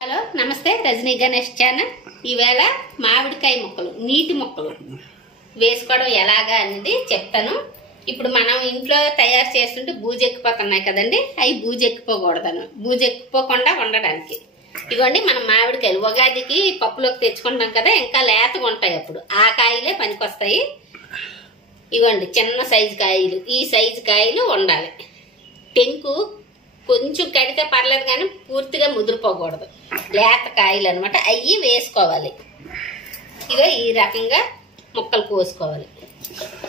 Hello నమస్తే Rajani Ganesh channel. ఈవేళ మామిడికాయ ముక్కలు నీటి ముక్కలు వేసుకోవడం ఎలాగా అనేది చెప్తాను. ఇప్పుడు మనం ఇంట్లో తయారు చేస్తుంటే బూజెక్కిపోతున్నాయి కదండి, అవి బూజెక్కిపోకుండా ఉండడానికి ఇవ్వండి. మనం మామిడికాయలు ఉగాదికి పప్పులోకి తెచ్చుకుంటాం కదా, ఇంకా లేతగా ఉంటాయి, అప్పుడు ఆ కాయలే పనికొస్తాయి. ఇవ్వండి చిన్న సైజు కాయలు, ఈ సైజు కాయలు ఉండాలి. టెంకు కొంచెం కడితే పర్లేదు కానీ పూర్తిగా ముదిరిపోకూడదు. లేత కాయలు అనమాట, అవి వేసుకోవాలి. ఇగో ఈ రకంగా ముక్కలు కోసుకోవాలి.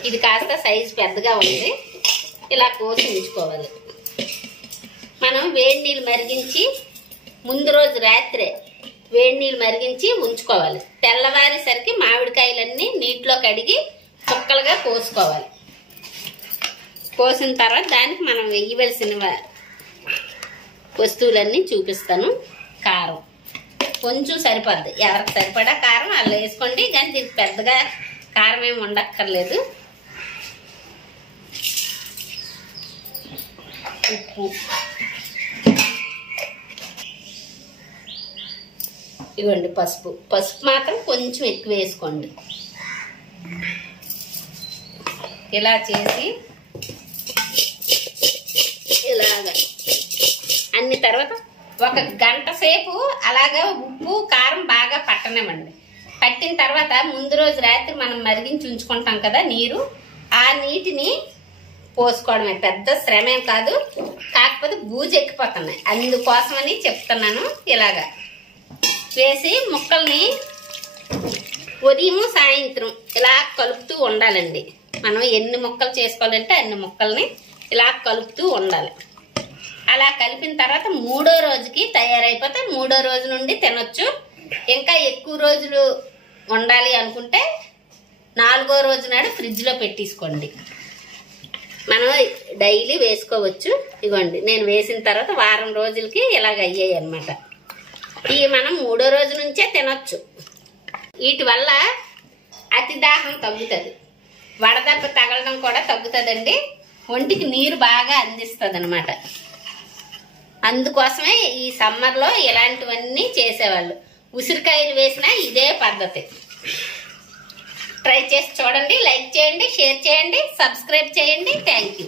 ఇది కాస్త సైజు పెద్దగా ఉంది, ఇలా కోసి ఉంచుకోవాలి. మనం వేడి నీళ్ళు మరిగించి ముందు రోజు రాత్రే వేడి నీళ్ళు మరిగించి ఉంచుకోవాలి. తెల్లవారేసరికి మామిడికాయలన్నీ నీటిలో కడిగి ముక్కలుగా కోసుకోవాలి. కోసిన తర్వాత దానికి మనం వేయవలసిన వస్తువులన్నీ చూపిస్తాను. కారం కొంచెం సరిపోద్ది, ఎవరికి సరిపడా కారం అలా వేసుకోండి, కానీ దీనికి పెద్దగా కారం ఏమి ఉండక్కర్లేదు. ఉప్పు, ఇవ్వండి పసుపు మాత్రం కొంచెం ఎక్కువ వేసుకోండి. ఇలా చేసి ఇలాగా అన్ని తర్వాత ఒక గంట సేపు అలాగా ఉప్పు కారం బాగా పట్టనివ్వండి. పట్టిన తర్వాత ముందు రోజు రాత్రి మనం మరిగించి ఉంచుకుంటాం కదా నీరు, ఆ నీటిని పోసుకోవడమే. పెద్ద శ్రమేం కాదు, కాకపోతే బూజెక్కిపోతున్నాయి, అందుకోసమని చెప్తున్నాను. ఇలాగా వేసి ముక్కల్ని ఉదయం సాయంత్రం ఇలా కలుపుతూ ఉండాలండి. మనం ఎన్ని ముక్కలు చేసుకోవాలంటే అన్ని ముక్కల్ని ఇలా కలుపుతూ ఉండాలి. అలా కలిపిన తర్వాత మూడో రోజుకి తయారైపోతే మూడో రోజు నుండి తినొచ్చు. ఇంకా ఎక్కువ రోజులు ఉండాలి అనుకుంటే నాలుగో రోజు నాడు ఫ్రిడ్జ్లో పెట్టేసుకోండి. మనం డైలీ వేసుకోవచ్చు. ఇవ్వండి నేను వేసిన తర్వాత వారం రోజులకి ఇలాగ అయ్యాయి అనమాట. ఇవి మనం మూడో రోజు నుంచే తినొచ్చు. వీటి వల్ల అతి దాహం తగ్గుతుంది, వడదెబ్బ తగలడం కూడా తగ్గుతుందండి. ఒంటికి నీరు బాగా అందిస్తుంది అనమాట. అందుకోసమే ఈ సమ్మర్లో ఇలాంటివన్నీ చేసేవాళ్ళు. ఉసిరికాయలు వేసినా ఇదే పద్ధతి. ట్రై చేసి చూడండి. లైక్ చేయండి, షేర్ చేయండి, సబ్స్క్రైబ్ చేయండి. Thank you.